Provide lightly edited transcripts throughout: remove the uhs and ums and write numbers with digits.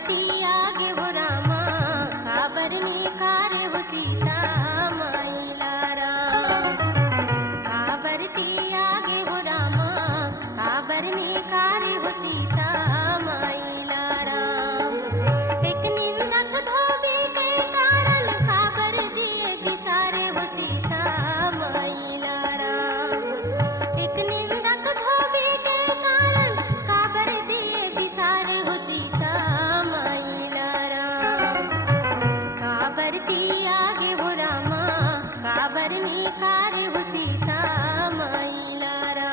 काबरती आगे हो रामा, काबर में कारे हो सीता माई लारा। काबरती आगे हो रामा, काबर में कारे हो सीता माई लारा। एक निंदक धोबी के कारण काबर दिए बिसारे हो सीता माई लारा। एक निंदक धोबी के कारण काबर दिए बिसारे हो सीता माई लारा। काबरती आगे हो रामा, काबर में कारे हो सीता माई लारा।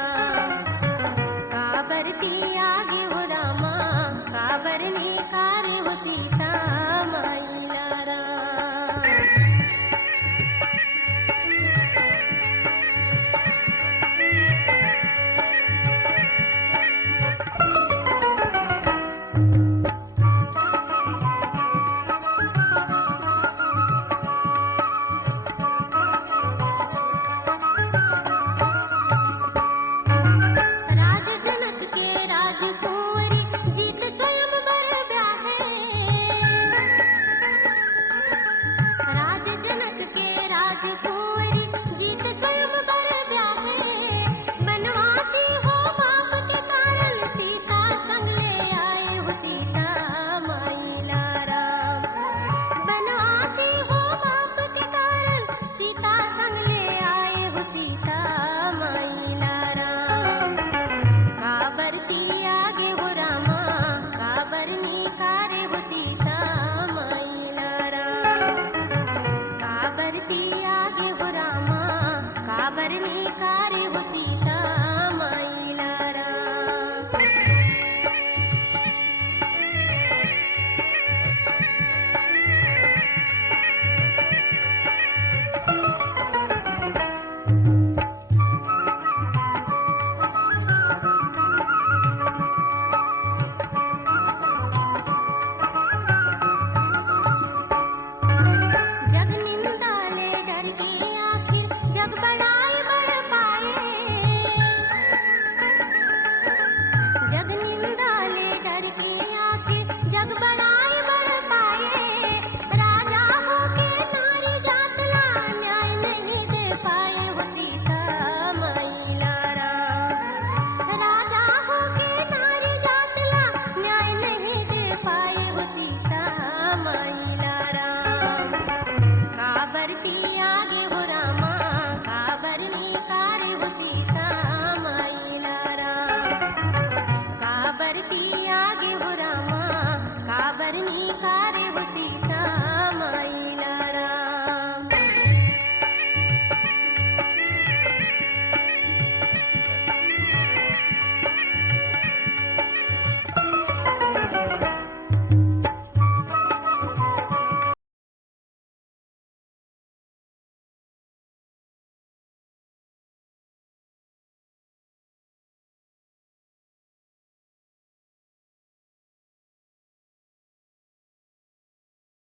काबरती आगे हो रामा, काबर में कारे हो सीता माई लारा। राज जनक के राजकुंवरी जीत स्वयं बर ब्याहे। राज जनक के राजकुंवरी